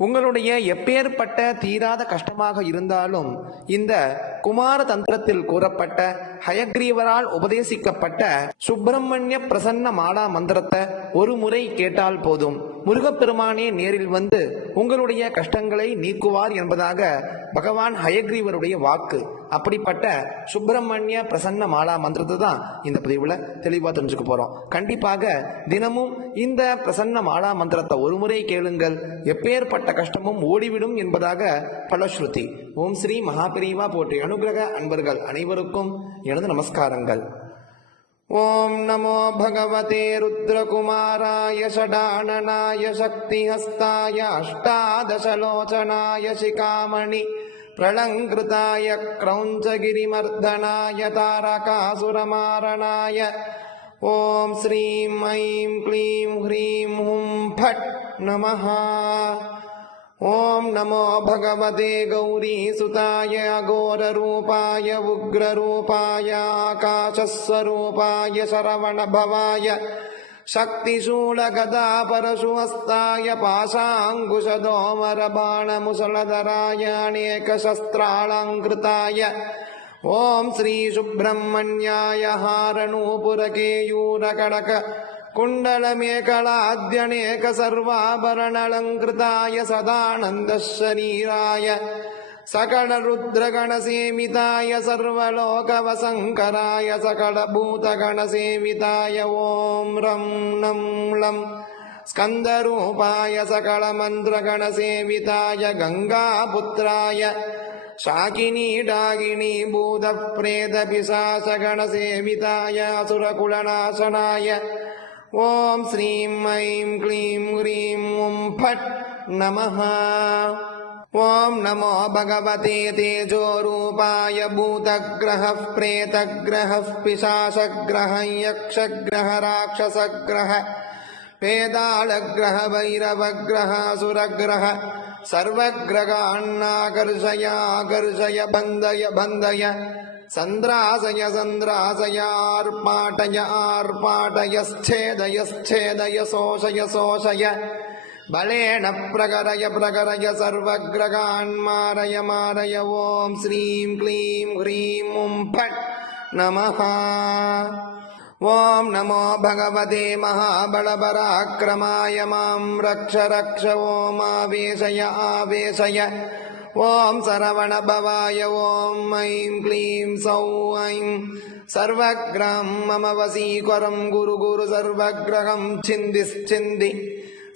உங்களுடைய எப்பேற்பட்ட தீராத கஷ்டமாக இருந்தாலும் இந்த குமார தந்திரத்தில் கூறப்பட்ட ஹயக்ரீவரால் உபதேசிக்கப்பட்ட சுப்பிரமணிய பிரசன்ன மாலா மந்திரத்தை ஒரு முறை கேட்டால் போதும், முருகப்பெருமானே நேரில் வந்து உங்களுடைய கஷ்டங்களை நீக்குவார் என்பதாக பகவான் ஹயக்ரீவருடைய வாக்கு. அப்படிப்பட்ட சுப்பிரமணிய பிரசன்ன மாலா மந்திரத்தை தான் இந்த பதிவுல தெளிவா தெரிஞ்சுக்க போறோம். கண்டிப்பாக தினமும் இந்த பிரசன்ன மாலா மந்திரத்தை ஒரு முறை கேளுங்கள், எப்பேற்பட்ட கஷ்டமும் ஓடிவிடும் என்பதாக பலஸ்ருதி. ஓம் ஸ்ரீ மகாபிரிவா போற்றி. அனுகிரக அன்பர்கள் அனைவருக்கும் எனது நமஸ்காரங்கள். ஓம் நமோ பகவதே ருத்ரகுமாராய ஷடானனாய சக்திஹஸ்தாய அஷ்டாதசலோச்சனாய சிகாமணி பிரளங்கிருதாய க்ரௌஞ்சகிரிமர்தனாய தாரகாசுரமாரணாய ஓம் ஸ்ரீம் ஐம் க்ளீம் ஹ்ரீம் ஹும் ஃபட் நமஹ. ஓம் நமோ பகவதே கௌரீசுதாய அகோரரூபாய உக்ரரூபாய ஆகாசஸ்வரூபாய சரவணபவாய சக்திசூலகதாபரசுஹஸ்தாய பாசாங்குஷதோமரபாணமுசலதராய அநேகசஸ்திராலங்கிருதாய ஓம் ஸ்ரீ சுப்பிரமணியாய ஹாரநூபுரகேயூரகடக குண்டலமேகலாத்யநேக சர்வாபரணலங்கிருதாய சதானந்தஸ்வரீராய சகலருத்ரகணசேவிதாய சர்வலோகவசங்கராய சகலபூதகணசேவிதாய ஓம் ரம் நம் லம் ஸ்கந்தரூபாய சகலமந்திரகணசேவிதாய கங்காபுத்ராய शाकिनी डागिनी भूत प्रेत पिशाच गणसेविताय असुरकुलनाशनाय ओम श्रीं ऐं क्लीं ह्रीं ॐ फट् नमः. ओम नमो भगवते तेजोरूपाय भूतग्रह प्रेतग्रह पिशाचग्रह यक्षग्रह राक्षसग्रह वेदालग्रह भैरवग्रह असुरग्रह सर्वग्रहान्नाकर्षयाकर्षय बन्धय बन्धय सन्द्रासय सन्द्रासय आर्पाटय आर्पाटय श्छेदय श्छेदय शोषय शोषय बलेन प्रकरय प्रकरय सर्वग्रहान् मारय मारय ओम श्रीं क्लीं ह्रीं ॐ फट् नमः. ओम नमो भगवते महाबलपराक्रमाय मां रक्ष रक्ष ओम आवेशय आवेशय ओम सरवणभवाय ओम ऐं क्लीं सौः ऐं सर्वग्रहं मम वशीकरं गुरु गुरु सर्वग्रहं छिन्दिश्चिन्दि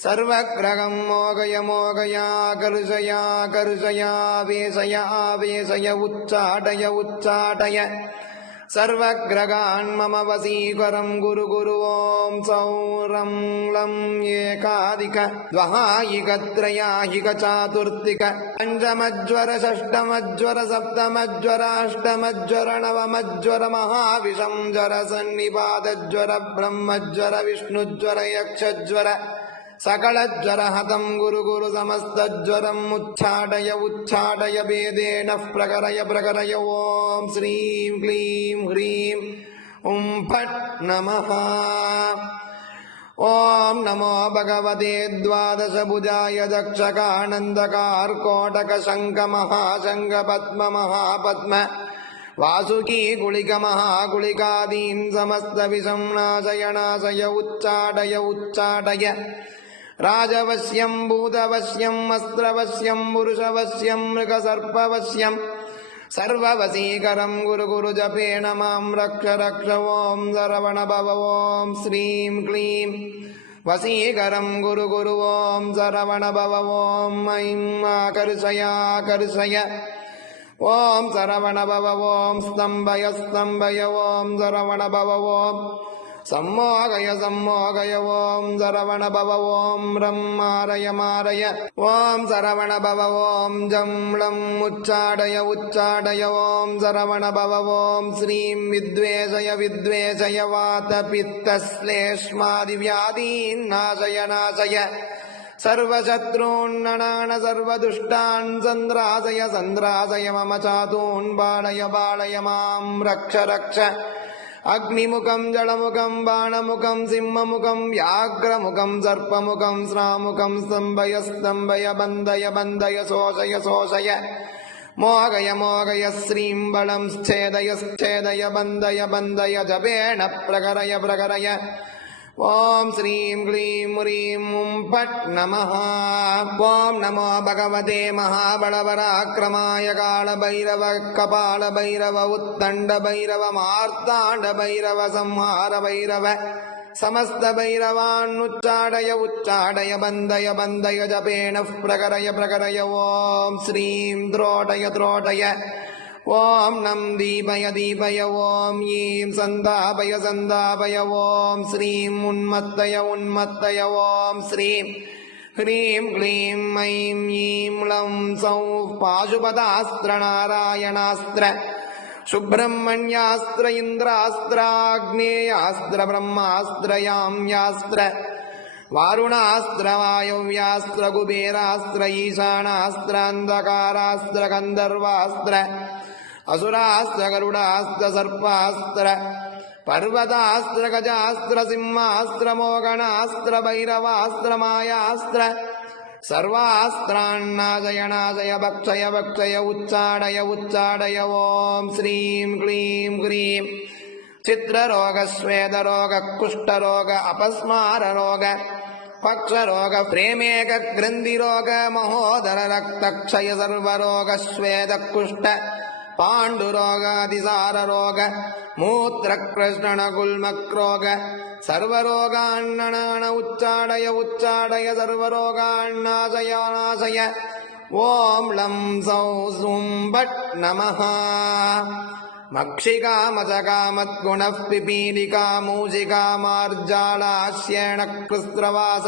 सर्वग्रहं मोहय मोहयाकर्षय आकर्षय आवेशय आवेशय उच्चाटय उच्चाटय सर्वग्रहान् मम वशीकरं गुरु गुरु ओम सौरं लं एकाधिक द्वहायिक त्रयायिक चातुर्थिक पञ्चमज्वर षष्ठमज्वर सप्तमज्वर अष्टमज्वर नवमज्वर महाविषं ज्वर सन्निपातज्वर ब्रह्मज्वर विष्णुज्वर यक्षज्वर सकलज्वर हतं गुरु गुरु समस्तज्वरम् उच्चाटय उच्चाटय वेदेन प्रकरय प्रकरय ओम श्रीं क्लीं ह्रीं ॐ फट् नमः. ओम नमो भगवते द्वादशभुजाय दक्षकानन्दकार्कोटक शङ्ख महाशङ्ख पद्म महापद्म वासुकी गुलिक महागुलिकादीन् समस्त विषं नाशय नाशय उच्चाटय उच्चाटय राजवश्यं भूतवश्यं अस्त्रवश्यं पुरुषवश्यं मृगसर्पवश्यं सर्ववशीकरं गुरु गुरु जपेन मां रक्ष रक्ष ओम सरवणभव ओम श्रीं क्लीं वशीकरं गुरु गुरु ओम सरवणभव ओम ऐं आकर्षय आकर्षय ओम सरवणभव ओम स्तंभय स्तंभय ओम सरवणभव ओम सम्मोहय सम्मोहय ओम सरवणभव ओम रं मारय मारय ओम सरवणभव ओम जं लं उच्चाटय उच्चाटय ओम सरवणभव ओम श्रीं विद्वेषय विद्वेषय वातपित्तश्लेष्मादिव्याधीन् नाशय नाशय सर्वशत्रून्ननान सर्वदुष्टान् सन्द्रासय सन्द्रासय मम चातून् बालय बालय मां रक्ष रक्ष अग्निमुखं जलमुखं बाणमुखं सिंहमुखं व्याघ्रमुखं सर्पमुखं श्रामुखं स्तंभय स्तंभय बंधय बंधय शोषय शोषय मोहय मोहय श्रीं बलं छेदय छेदय बंधय बंधय जपेन प्रकरय प्रकरय ओम श्रीं क्लीं ह्रीं ॐ फट् नमः। ओम नमो भगवते महाबलपराक्रमाय कालभैरव कपालभैरव उत्तंड भैरव मार्तांड भैरव संहार भैरव समस्त भैरवान्नुच्चाटय उच्चाटय बंधय बंधय जपेन प्रकरय प्रकरय ओम श्रीं द्रोटय द्रोटय ओम नम दीपय दीपय ओम ईं संदापय संदापय ओम श्रीं उन्मत्तय उन्मत्तय ओम श्रीं ह्रीं क्लीं ऐं ईं लं सौः पाशुपतास्त्र नारायणास्त्र सुब्रह्मण्यास्त्र इंद्रास्त्र आग्नेयास्त्र ब्रह्मास्त्र याम्यास्त्र वारुणास्त्र वायव्यास्त्र कुबेरास्त्र ईशानास्त्र अंधकारास्त्र गंधर्वास्त्र असुरास्त्र गरुडास्त्र सर्पास्त्र पर्वतास्त्र गजास्त्र सिंहास्त्र मोगणास्त्र भैरवास्त्र मायास्त्र सर्वास्त्रान्नाशय नाशय भक्षय भक्षय उच्चाडय उच्चाडय ओम श्रीं क्लीं ह्रीं चित्ररोग श्वेतरोग कुष्ठरोग अपस्मार रोग पक्षरोग प्रेमेक ग्रंथिरोग महोदर रक्तक्षय सर्वरोग श्वेत कुष्ठ पाण्डुरोग अतिसार रोग मूत्रकृष्ण गुल्मक्रोग सर्वरोगान्ननान उच्चाडय उच्चाडय सर्वरोगान्नाशय नाशय ओम लं सौः सुं फट् नमः। मक्षिका मचका मद्गुणः पिपीलिका मूषिका मार्जालाश्येण कृस्त्रवास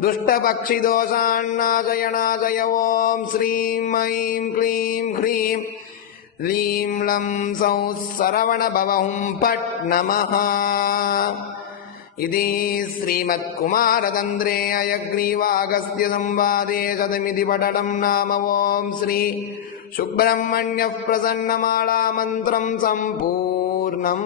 दुष्टपक्षिदोषान्नाशय नाशय ओम श्रीं ऐं क्लीं ह्रीं लीं लं सौः सरवणभव हुं फट् नमः। इति श्रीमत्कुमारतन्त्रे हयग्रीवागस्त्य संवादे शतमिति पठनं नाम ओम श्री सुब्रह्मण्य प्रसन्नमाला मंत्रं सम्पूर्णम्।